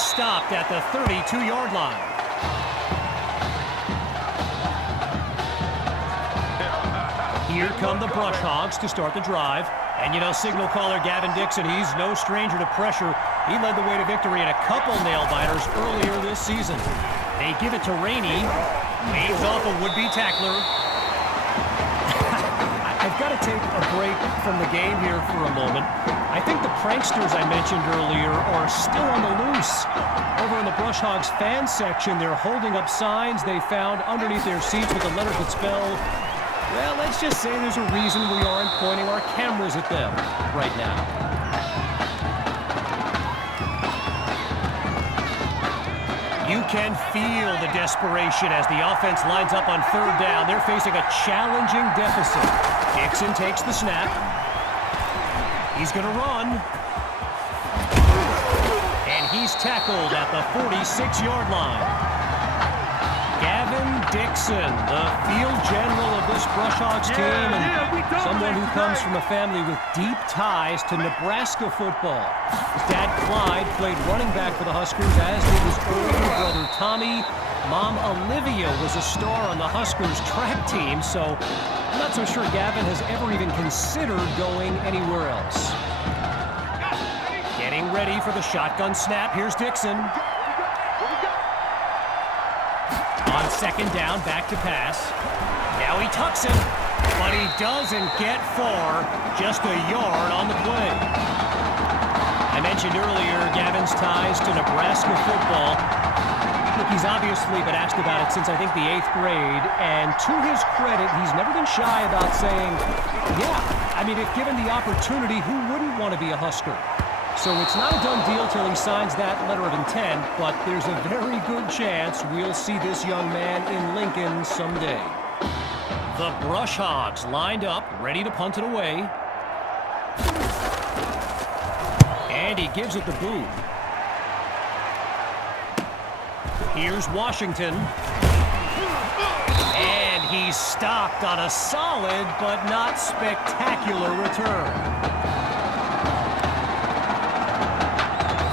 He's stopped at the 32-yard line. Here come the Brush Hogs to start the drive. And you know, signal caller Gavin Dixon, he's no stranger to pressure. He led the way to victory in a couple nail-biters earlier this season. They give it to Rainey. Waves off a would-be tackler. I've got to take a break from the game here for a moment. I think the pranksters I mentioned earlier are still on the loose. Over in the Brush Hogs fan section, they're holding up signs they found underneath their seats with the letters that spell, well, let's just say there's a reason we aren't pointing our cameras at them right now. You can feel the desperation as the offense lines up on third down. They're facing a challenging deficit. Dixon takes the snap. He's going to run. And he's tackled at the 46-yard line. Gavin Dixon, the field general of this Brush Hogs team, and someone who comes from a family with deep ties to Nebraska football. His dad, Clyde, played running back for the Huskers, as did his older brother, Tommy. Mom, Olivia, was a star on the Huskers track team, so I'm not so sure Gavin has ever even considered going anywhere else. Getting ready for the shotgun snap. Here's Dixon. On second down, back to pass. Now he tucks him, but he doesn't get far, just a yard on the play. I mentioned earlier Gavin's ties to Nebraska football. Look, he's obviously been asked about it since I think the 8th grade, and to his credit, he's never been shy about saying, yeah, I mean, if given the opportunity, who wouldn't want to be a Husker? So it's not a done deal till he signs that letter of intent, but there's a very good chance we'll see this young man in Lincoln someday. The Brush Hogs lined up, ready to punt it away. And he gives it the boot. Here's Washington. And he's stopped on a solid but not spectacular return.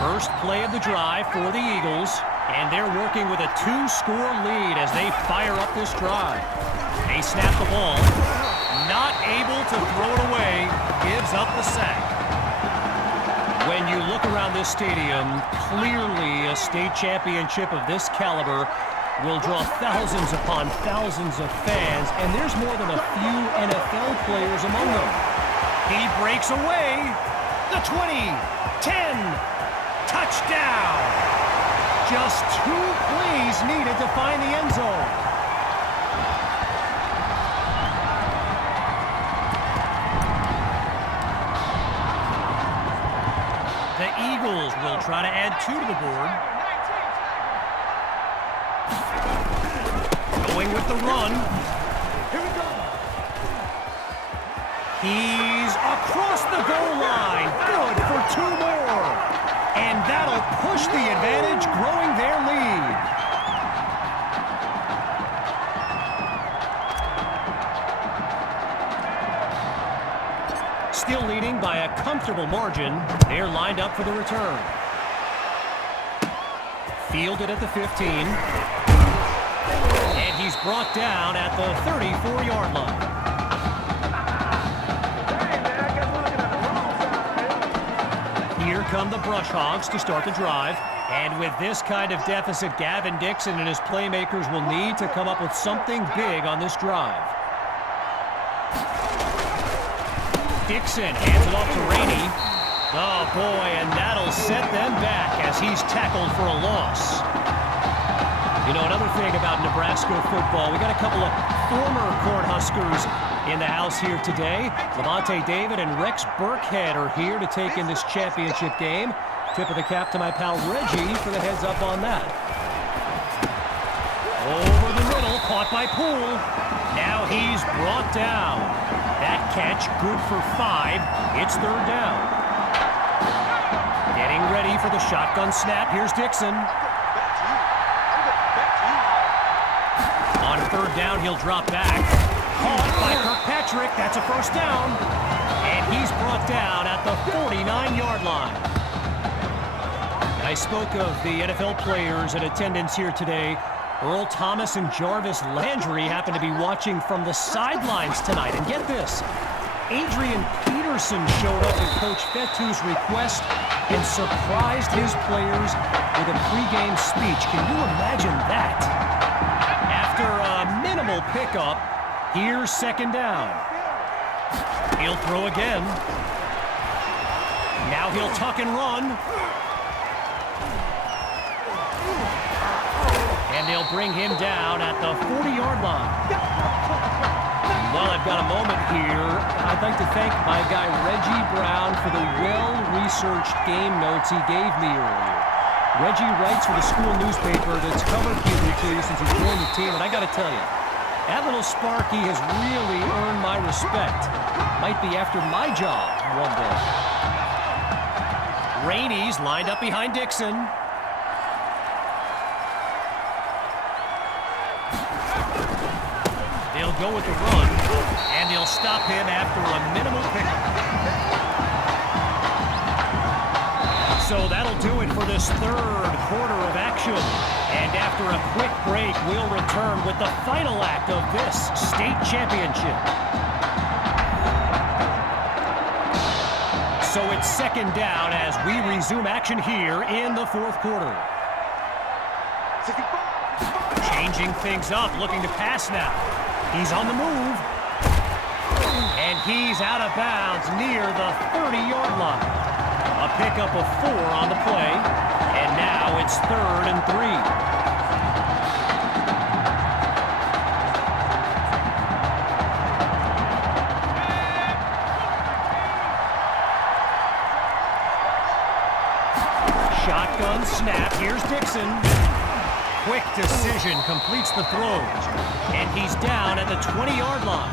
First play of the drive for the Eagles, and they're working with a 2-score lead as they fire up this drive. They snap the ball, not able to throw it away, gives up the sack. When you look around this stadium, clearly a state championship of this caliber will draw thousands upon thousands of fans, and there's more than a few NFL players among them. He breaks away, the 20, 10, touchdown! Just 2 plays needed to find the end zone. The Eagles will try to add 2 to the board. Going with the run. Here we go. He's across the goal line. Good for 2 more. And that'll push the advantage, growing their lead. Still leading by a comfortable margin. They're lined up for the return. Fielded at the 15. And he's brought down at the 34-yard line. Here come the Brush Hogs to start the drive. And with this kind of deficit, Gavin Dixon and his playmakers will need to come up with something big on this drive. Dixon hands it off to Rainey. Oh, boy, and that'll set them back as he's tackled for a loss. You know, another thing about Nebraska football, we got a couple of former Cornhuskers in the house here today. Levante David and Rex Burkhead are here to take in this championship game. Tip of the cap to my pal Reggie for the heads up on that. Over the middle, caught by Poole. Now he's brought down. That catch good for 5. It's third down. Getting ready for the shotgun snap. Here's Dixon. On third down, he'll drop back. Caught by Kirkpatrick. That's a first down. And he's brought down at the 49-yard line. I spoke of the NFL players in attendance here today. Earl Thomas and Jarvis Landry happen to be watching from the sidelines tonight. And get this, Adrian Peterson showed up at Coach Fettu's request and surprised his players with a pregame speech. Can you imagine that? After a minimal pickup, here's second down. He'll throw again. Now he'll tuck and run. And they'll bring him down at the 40-yard line. Well, I've got a moment here. I'd like to thank my guy Reggie Brown for the well-researched game notes he gave me earlier. Reggie writes for the school newspaper that's covered QB2 since he's joined the team, and I got to tell you, that little Sparky has really earned my respect. Might be after my job one day. Rainey's lined up behind Dixon. They'll go with the run, and they'll stop him after a minimal pickup. So that'll do it for this third quarter of action. And after a quick break, we'll return with the final act of this state championship. So it's second down as we resume action here in the fourth quarter. Changing things up, looking to pass now. He's on the move. And he's out of bounds near the 30-yard line. A pickup of 4 on the play. And now it's 3rd and 3. Shotgun snap. Here's Dixon. Quick decision, completes the throw. And he's down at the 20-yard line.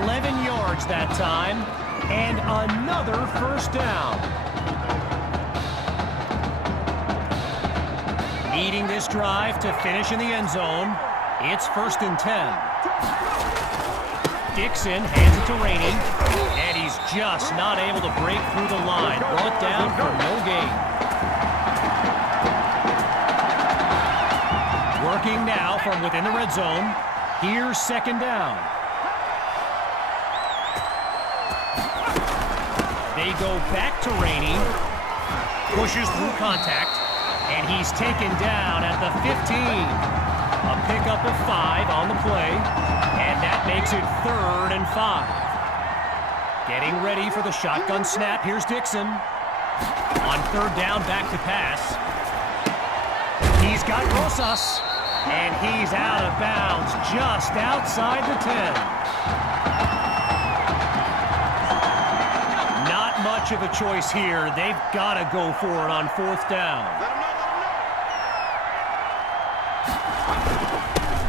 11 yards that time. And another first down. Needing this drive to finish in the end zone. It's 1st and 10. Dixon hands it to Rainey. And he's just not able to break through the line. Brought down for no gain. Working now from within the red zone. Here's second down. They go back to Rainey. Pushes through contact. And he's taken down at the 15. A pickup of 5 on the play. And that makes it 3rd and 5. Getting ready for the shotgun snap. Here's Dixon. On 3rd down, back to pass. He's got Rosas. And he's out of bounds just outside the 10. Not much of a choice here. They've got to go for it on 4th down.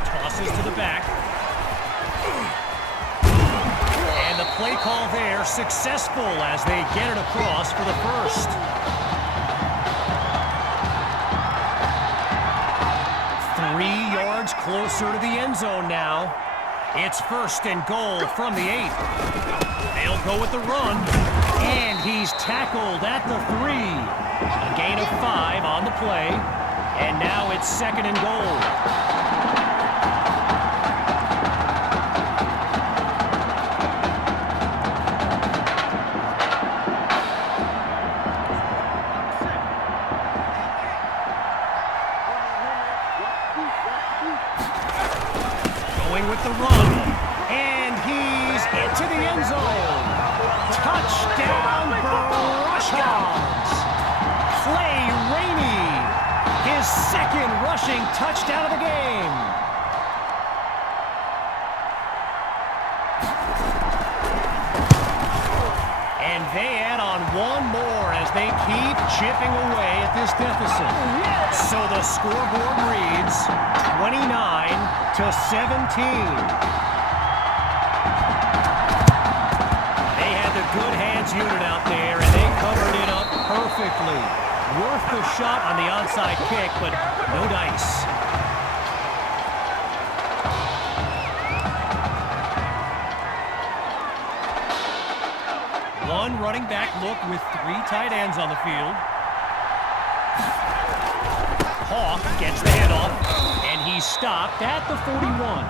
Tosses to the back. And the play call there successful as they get it across for the first. 3 yards closer to the end zone now. It's 1st and goal from the 8. They'll go with the run. And he's tackled at the 3. A gain of 5 on the play. And now it's 2nd and goal. With the run, and he's into the end zone. Touchdown, Brushhogs. Clay Rainey, his 2nd rushing touchdown of the game. And they add on one more as they keep chipping away at this deficit. So the scoreboard reads 29-17. They had the good hands unit out there, and they covered it up perfectly. Worth the shot on the onside kick, but no dice. One running back look with 3 tight ends on the field. Hawk gets the handoff, and he's stopped at the 41.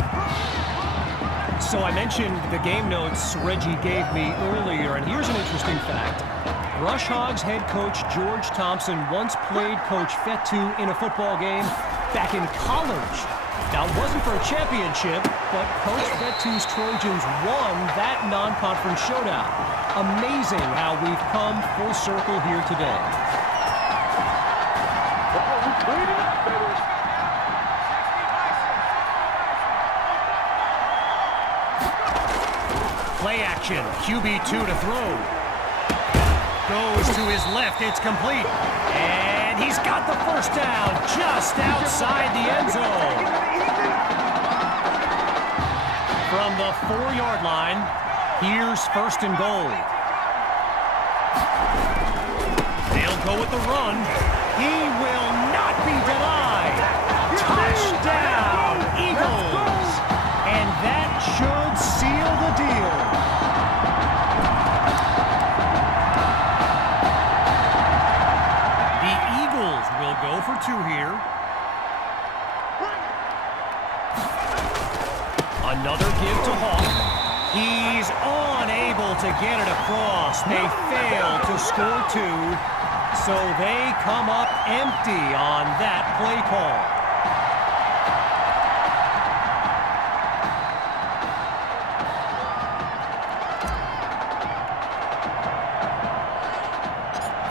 So I mentioned the game notes Reggie gave me earlier, and here's an interesting fact. Rush Hogs head coach George Thompson once played Coach Fetu in a football game back in college. Now, it wasn't for a championship, but Coach Fetu's Trojans won that non-conference showdown. Amazing how we've come full circle here today. Play action, QB2 to throw. Goes to his left, it's complete. And he's got the first down just outside the end zone. From the 4-yard line, here's first and goal. They'll go with the run. He will not be denied. Touchdown, Eagles. And that should seal the deal. The Eagles will go for 2 here. Another give to Hawk. He's unable to get it across. They fail to score 2, so they come up empty on that play call.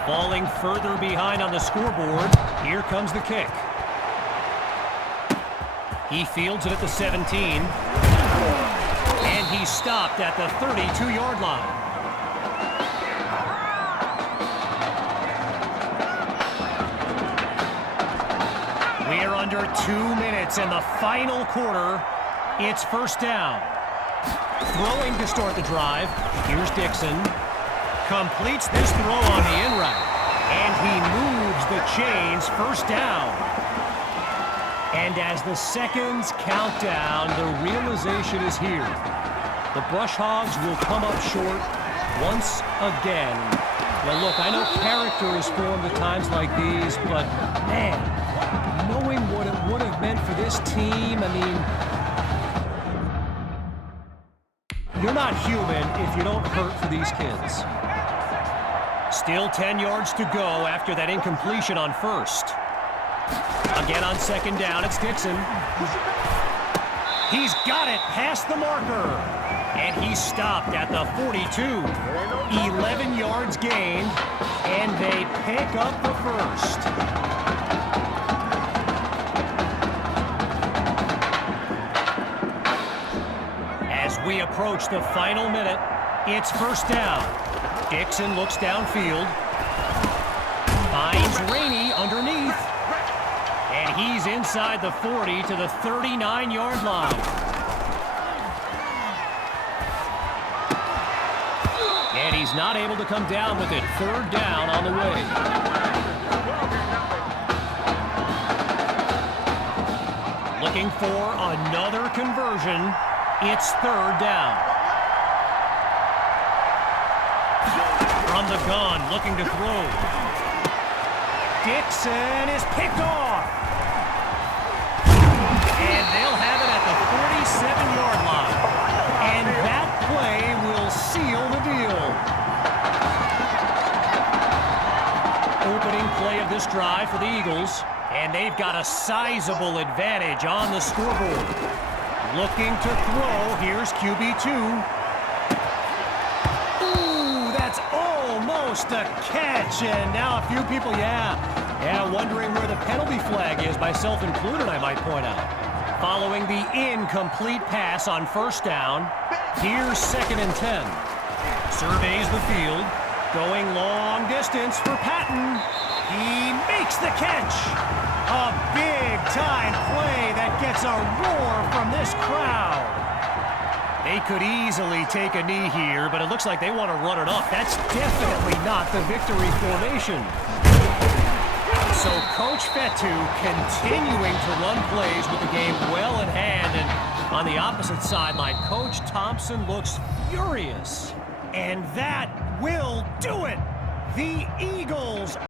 Falling further behind on the scoreboard, here comes the kick. He fields it at the 17. And he's stopped at the 32-yard line. We're under 2 minutes in the final quarter. It's first down. Throwing to start the drive. Here's Dixon. Completes this throw on the in route. And he moves the chains, first down. And as the seconds count down, the realization is here. The Brush Hogs will come up short once again. Well, look, I know character is formed at times like these, but, man, knowing what it would have meant for this team, I mean, you're not human if you don't hurt for these kids. Still 10 yards to go after that incompletion on first. Again on second down, it's Dixon. He's got it past the marker. And he's stopped at the 42. 11 yards gained, and they pick up the first. As we approach the final minute, it's first down. Dixon looks downfield. Finds Rainey underneath. And he's inside the 40 to the 39-yard line. And he's not able to come down with it. Third down on the way. Looking for another conversion. It's third down. From the gun, looking to throw. Dixon is picked off. And they'll have it at the 47-yard line. And that play will seal the deal. Opening play of this drive for the Eagles. And they've got a sizable advantage on the scoreboard. Looking to throw. Here's QB2. Ooh, that's almost a catch. And now a few people, wondering where the penalty flag is, myself included, I might point out. Following the incomplete pass on first down, here's second and 10. Surveys the field, going long distance for Patton. He makes the catch. A big-time play that gets a roar from this crowd. They could easily take a knee here, but it looks like they want to run it up. That's definitely not the victory formation. So Coach Fetu continuing to run plays with the game well in hand. And on the opposite sideline, Coach Thompson looks furious. And that will do it. The Eagles